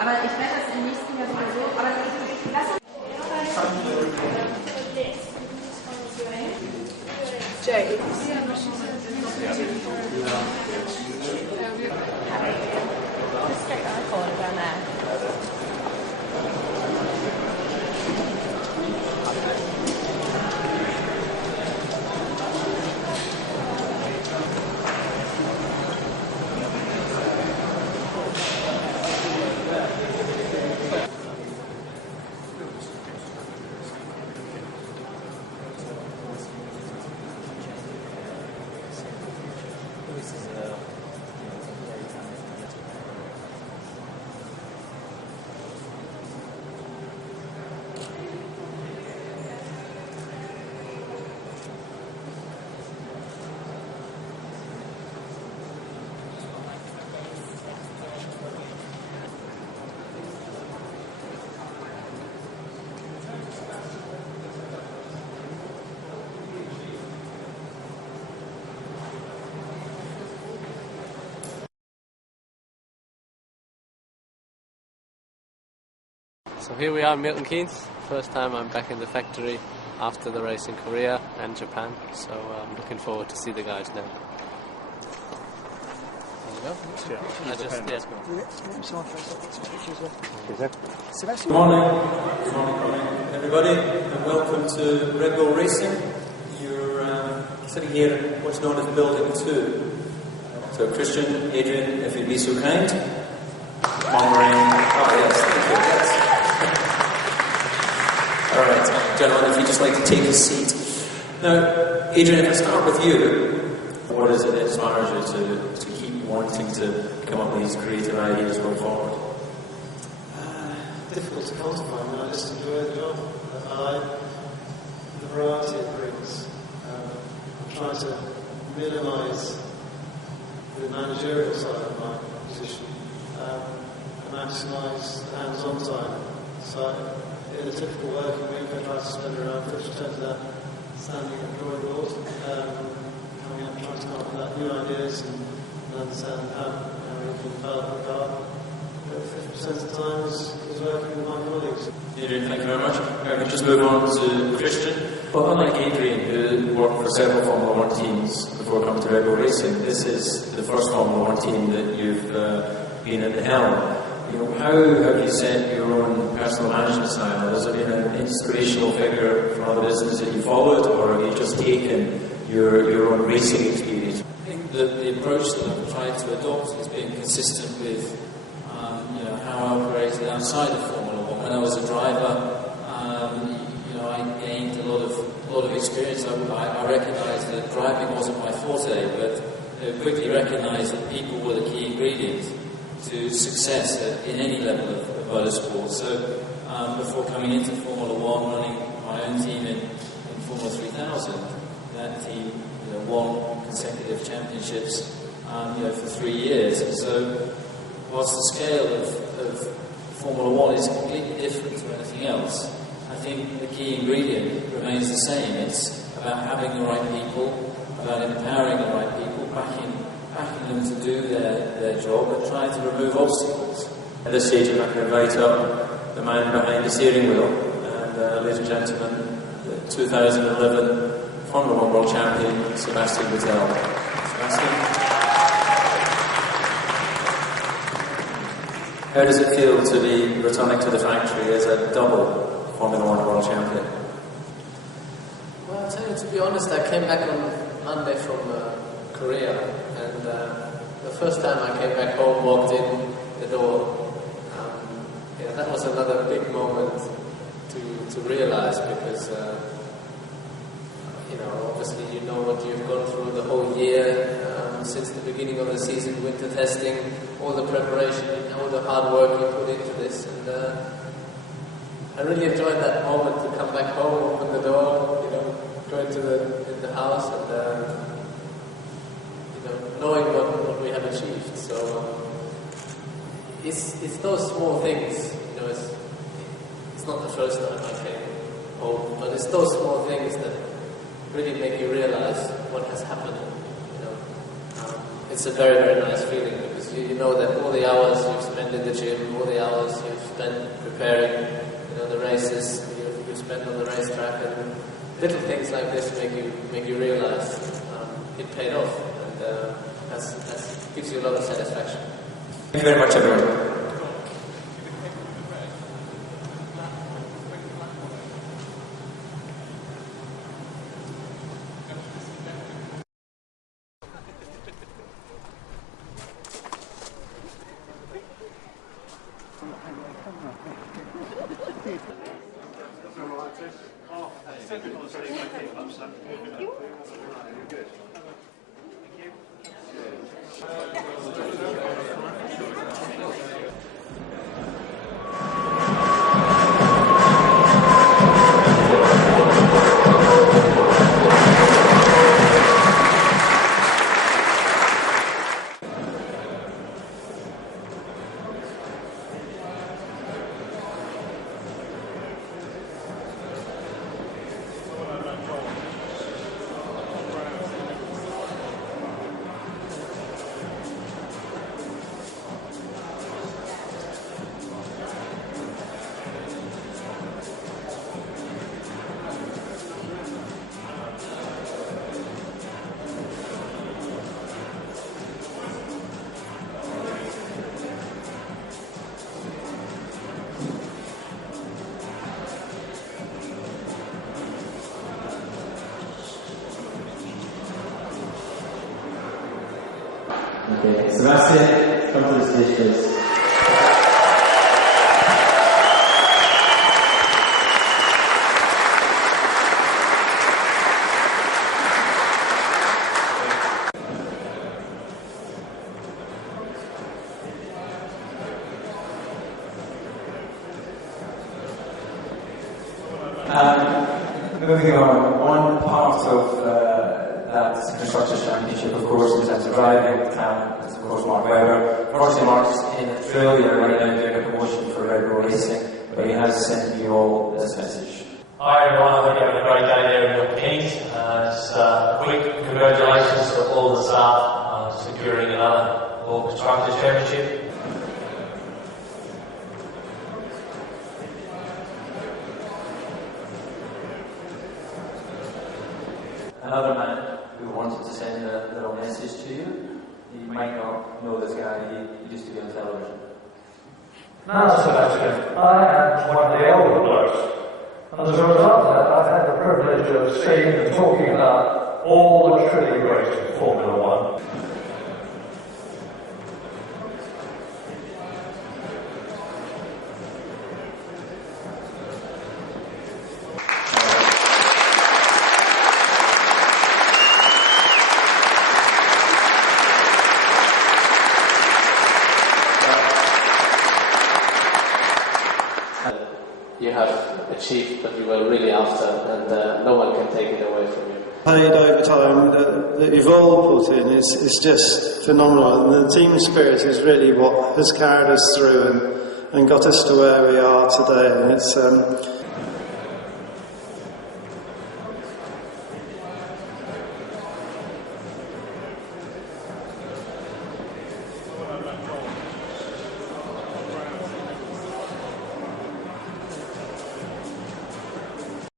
Aber ich werde das im nächsten Jahr sowieso. Aber lass uns. Jay. Just take that corner down there. So here we are in Milton Keynes. First time I'm back in the factory after the race in Korea and Japan. So I'm looking forward to see the guys now. There you go. Good morning. Good morning, everybody, and welcome to Red Bull Racing. You're sitting here in what's known as Building 2. So Christian, Adrian, if you'd be so kind. Oh yes, thank you. Yes. All right, gentlemen, if you'd just like to take a seat. Now, Adrian, if I start with you, what is it that inspires you to keep wanting to come up with these creative ideas going forward? Difficult to quantify. I just enjoy the job. I like the variety it brings. I'm trying to minimise the managerial side of my position and maximise the hands-on time. So in a typical working week, I try to spend around 50% of that standing at the drawing board, coming up, trying to come up with new ideas and understand how we can develop a car. 50% of the time is working with my colleagues. Adrian, thank you very much. We'll just move on to Christian. Well, unlike Adrian, who worked for several Formula 1 teams before coming to Red Bull Racing, this is the first Formula 1 team that you've been at the helm. You know, how have you set your own personal management style? Has there been an inspirational figure from other businesses that you followed, or have you just taken your own racing experience? I think the approach that I've tried to adopt has been consistent with how I operated outside of Formula 1. When I was a driver, I gained a lot of experience. I recognised that driving wasn't my forte, but I quickly recognised that people were the key ingredient to success in any level of motorsport. So before coming into Formula 1, running my own team in Formula 3000, that team won consecutive championships for 3 years. And so whilst the scale of Formula 1 is completely different to anything else, I think the key ingredient remains the same. It's about having the right people, about empowering the right people, backing them to do their job and trying to remove obstacles. At this stage, I'm going to invite up the man behind the steering wheel, and ladies and gentlemen, the 2011 Formula 1 World Champion, Sebastian Vettel. Sebastian. How does it feel to be returning to the factory as a double Formula 1 World Champion? Well, I'll tell you, to be honest, I came back on Monday from Korea, and the first time I came back home, walked in the door, that was another big moment to realise, because obviously you know what you've gone through the whole year, since the beginning of the season, winter testing, all the preparation, all the hard work you put into this, and I really enjoyed that moment to come back home, open the door, go into the house, and knowing what we have achieved. So it's those small things. It's not the first time I came home, but it's those small things that really make you realise what has happened. It's a very, very nice feeling. because you know that all the hours you've spent in the gym, all the hours you've spent preparing, the races you spend on the racetrack, and little things like this make you realize it paid off, and that gives you a lot of satisfaction. Thank you very much, everyone. Okay, Sebastian, come to the stage, please. Moving on, one part of that Constructors' Championship, of course, is that driving is, of course, Mark Webber. Unfortunately, Mark's in Australia right now doing a promotion for Red Bull Racing, but he has sent you all this message. Hi everyone, I hope you're having a great day there in Milton Keynes. Just a quick congratulations to all the staff securing another World Constructors' Championship. Another man who wanted to send a little message to you. You might not know this guy, he used to be on television. Now, Sebastian, I am one of the older blokes, and as a result of that, I've had the privilege of seeing and talking about all the truly great in Formula One. You have achieved what you were really after, and no one can take it away from you. Paid over time that you've all put in is just phenomenal, and the team spirit is really what has carried us through and got us to where we are today. And it's